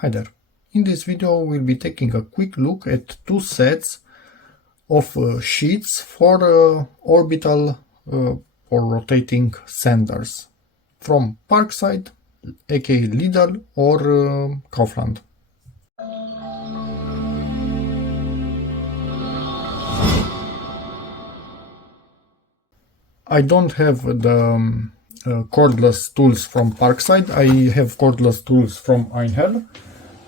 Hi there. In this video we'll be taking a quick look at two sets of sheets for orbital or rotating sanders from PARKSIDE, aka Lidl or Kaufland. I don't have the cordless tools from PARKSIDE. I have cordless tools from Einhell.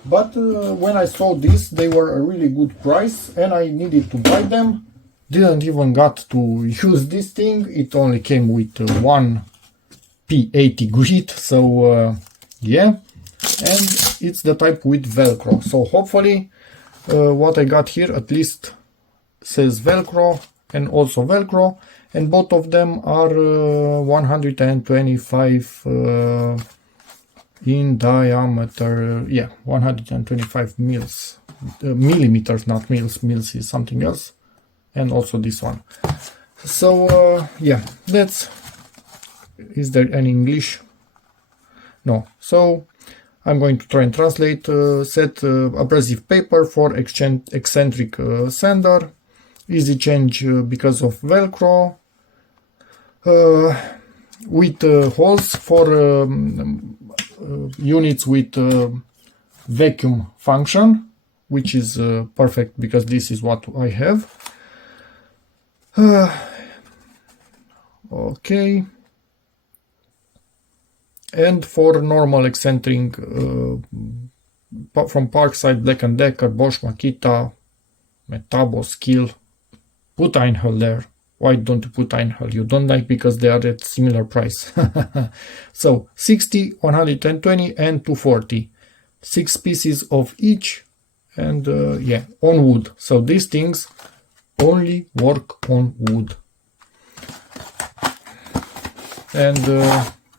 But when I saw this, they were a really good price and I needed to buy them. Didn't even got to use this thing. It only came with one P80 grid. So yeah, and it's the type with Velcro. So hopefully what I got here at least says Velcro and also Velcro. And both of them are 125 in diameter, yeah, 125 millimeters, not mils. Mils is something else. And also this one. So yeah, is there any English? No. So I'm going to try and translate. Set abrasive paper for eccentric sander. Easy change because of Velcro. With holes for units with vacuum function, which is perfect because this is what I have. Okay. And for normal eccentric from PARKSIDE, Black & Decker, Bosch, Makita, Metabo, Skill. Put Einhell there. Why don't you put Einhell? You don't like because they are at similar price. So 60, 120 and 240. 6 pieces of each and yeah, on wood. So these things only work on wood. And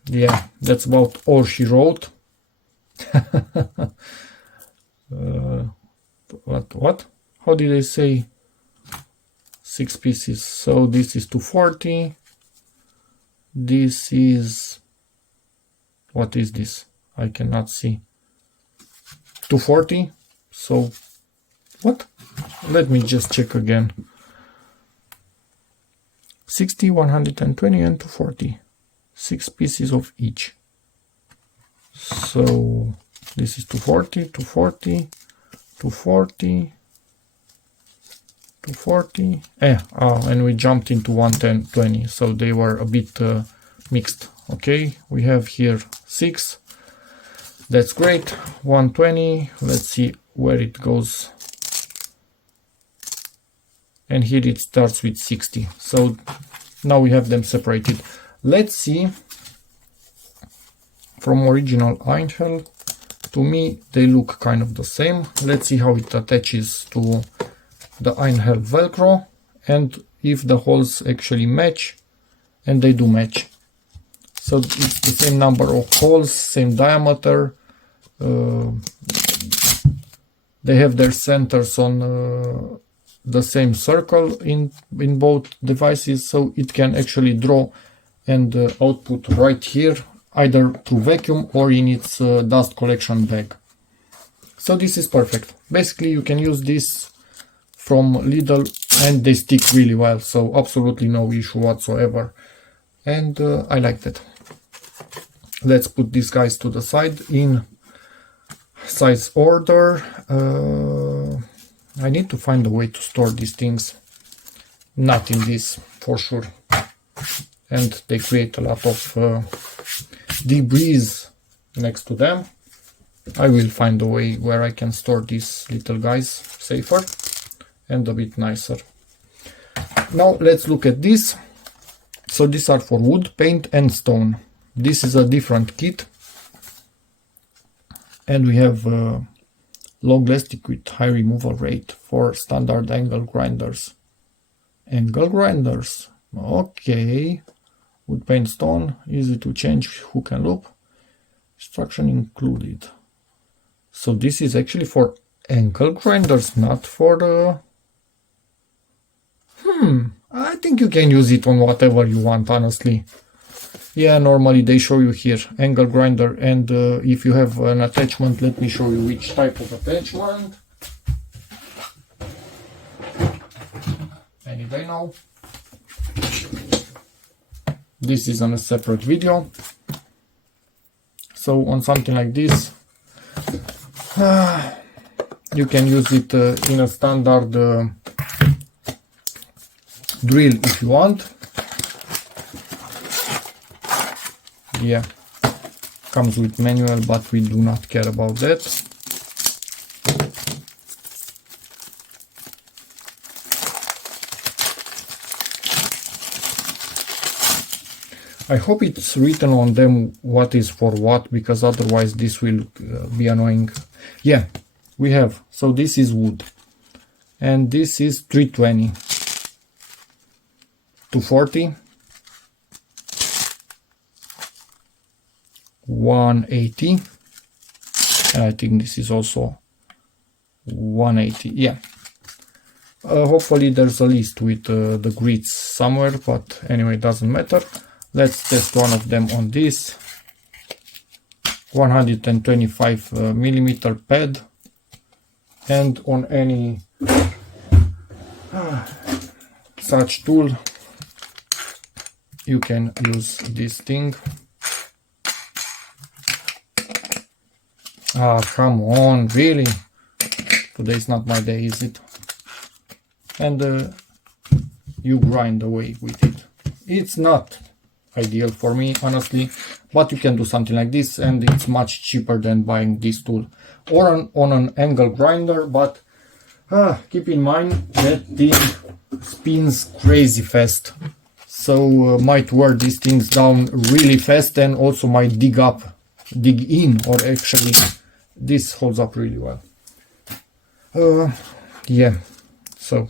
yeah, that's about all she wrote. What? How did I say? 6 pieces. So this is 240. This is, what is this? I cannot see. 240. So what? Let me just check again. 60, 120 and 240. 6 pieces of each. So this is 240, 240, 240. 240, and we jumped into 110, so they were a bit mixed. Okay, we have here 6, that's great. 120, let's see where it goes, and here it starts with 60. So now we have them separated. Let's see from original Einhell. To me they look kind of the same. Let's see how it attaches to the Einhell Velcro and if the holes actually match, and they do match. So it's the same number of holes, same diameter. They have their centers on the same circle in both devices, so it can actually draw and output right here, either through vacuum or in its dust collection bag. So this is perfect. Basically you can use this from Lidl and they stick really well, so absolutely no issue whatsoever, and I like that. Let's put these guys to the side in size order. I need to find a way to store these things, not in this for sure, and they create a lot of debris next to them. I will find a way where I can store these little guys safer and a bit nicer. Now let's look at this. So these are for wood, paint and stone. This is a different kit, and we have long lasting with high removal rate for standard angle grinders. Okay. Wood, paint, stone, easy to change, hook and loop, instruction included. So this is actually for angle grinders, not for the I think you can use it on whatever you want, honestly. Yeah, normally they show you here angle grinder, and if you have an attachment, let me show you which type of attachment. Anyway, now this is on a separate video. So on something like this, you can use it in a standard drill if you want. Yeah, comes with manual, but we do not care about that. I hope it's written on them what is for what, because otherwise this will be annoying. Yeah, we have, so this is wood, and this is 320, 240, 180, and I think this is also 180. Yeah, hopefully there's a list with the grids somewhere, but anyway, it doesn't matter. Let's test one of them on this 125 millimeter pad, and on any such tool you can use this thing. Ah, come on, really? Today's not my day, is it? And you grind away with it. It's not ideal for me, honestly, but you can do something like this, and it's much cheaper than buying this tool or on an angle grinder. But keep in mind that thing spins crazy fast, so might wear these things down really fast, and also might dig in, or actually this holds up really well. Yeah, so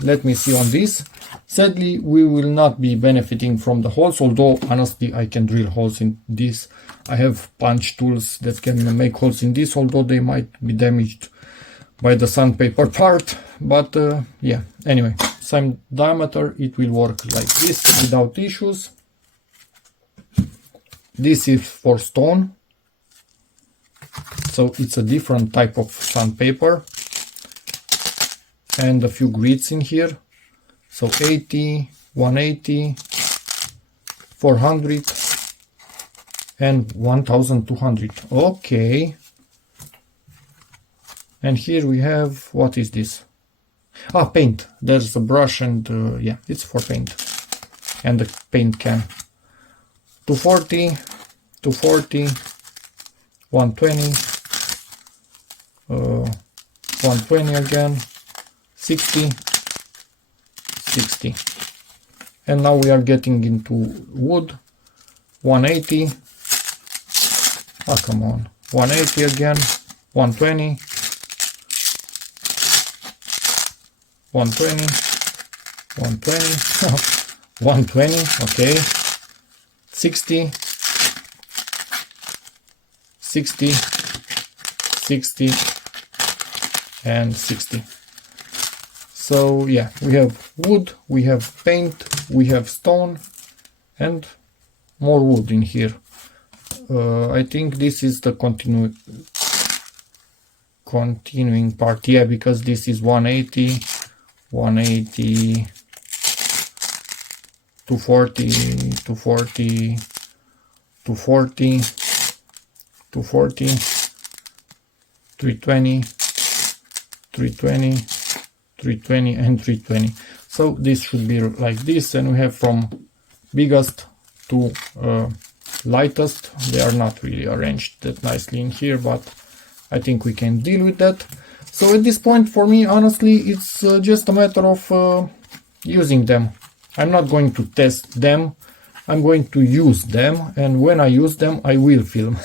let me see on this. Sadly, we will not be benefiting from the holes, although honestly I can drill holes in this. I have punch tools that can make holes in this, although they might be damaged by the sandpaper part. But yeah, anyway, same diameter, it will work like this without issues. This is for stone, so it's a different type of sandpaper, and a few grids in here. So 80, 180, 400 and 1200. Okay. And here we have, what is this? Ah, paint. There's a brush, and yeah, it's for paint. And the paint can. 240, 240, 120, 120 again, 60, 60. And now we are getting into wood. 180. Oh, come on. 180 again. 120. 120. 120. 120. Okay. 60. 60. 60. And 60. So yeah, we have wood, we have paint, we have stone, and more wood in here. I think this is the continuing part, yeah, because this is 180, 180, 240, 240, 240, 240, 320, 320, 320 and 320. So this should be like this, and we have from biggest to lightest. They are not really arranged that nicely in here, but I think we can deal with that. So at this point, for me, honestly, it's just a matter of using them. I'm not going to test them, I'm going to use them, and when I use them I will film.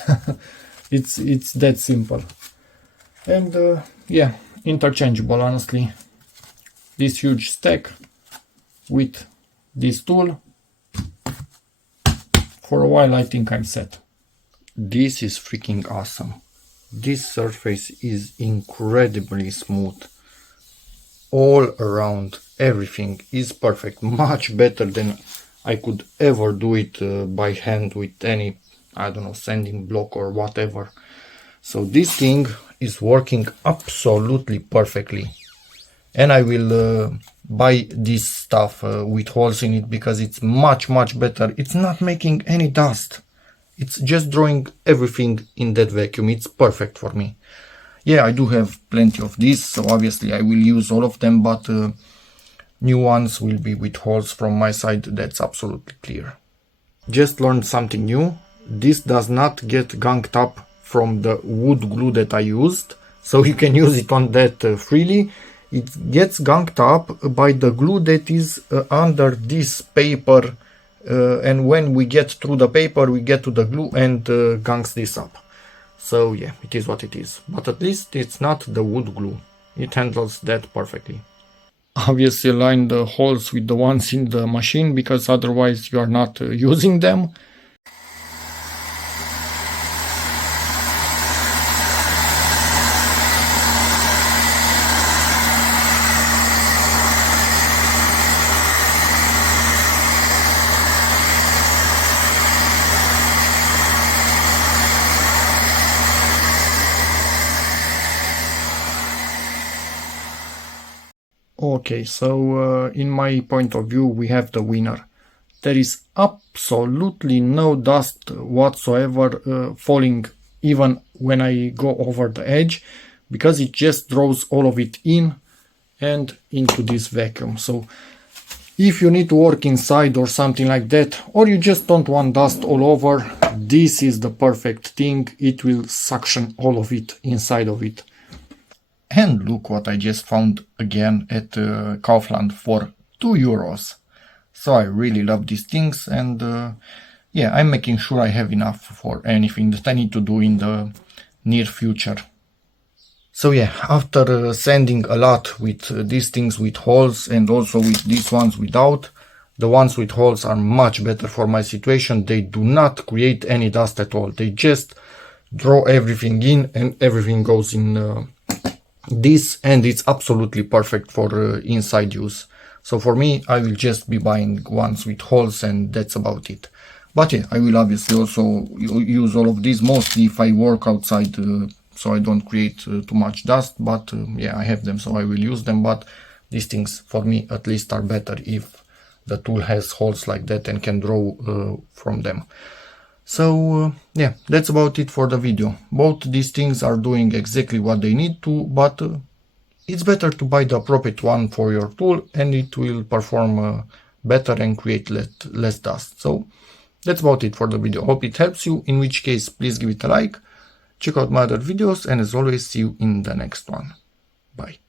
It's that simple. And yeah, interchangeable, honestly. This huge stack with this tool, for a while I think I'm set. This is freaking awesome. This surface is incredibly smooth. All around, everything is perfect, much better than I could ever do it by hand with any, I don't know, sanding block or whatever. So this thing is working absolutely perfectly. And I will buy this stuff with holes in it because it's much better. It's not making any dust. It's just drawing everything in that vacuum. It's perfect for me. Yeah, I do have plenty of this, so obviously I will use all of them, but new ones will be with holes from my side. That's absolutely clear. Just learned something new. This does not get gunked up from the wood glue that I used, so you can use it on that freely. It gets gunked up by the glue that is under this paper, and when we get through the paper we get to the glue and gunks this up. So yeah, it is what it is, but at least it's not the wood glue. It handles that perfectly. Obviously line the holes with the ones in the machine because otherwise you are not using them. Okay, so in my point of view, we have the winner. There is absolutely no dust whatsoever falling even when I go over the edge, because it just draws all of it in and into this vacuum. So if you need to work inside or something like that, or you just don't want dust all over, this is the perfect thing. It will suction all of it inside of it. And look what I just found again at Kaufland for €2. So I really love these things, and yeah, I'm making sure I have enough for anything that I need to do in the near future. So yeah, after sanding a lot with these things with holes and also with these ones without, the ones with holes are much better for my situation. They do not create any dust at all. They just draw everything in and everything goes in this, and it's absolutely perfect for inside use. So for me, I will just be buying ones with holes and that's about it. But yeah, I will obviously also use all of these mostly if I work outside, so I don't create too much dust. But yeah, I have them, so I will use them. But these things for me at least are better if the tool has holes like that and can draw from them. So yeah, that's about it for the video. Both these things are doing exactly what they need to, but it's better to buy the appropriate one for your tool, and it will perform better and create less dust. So that's about it for the video. Hope it helps you, in which case please give it a like, check out my other videos, and as always, see you in the next one. Bye.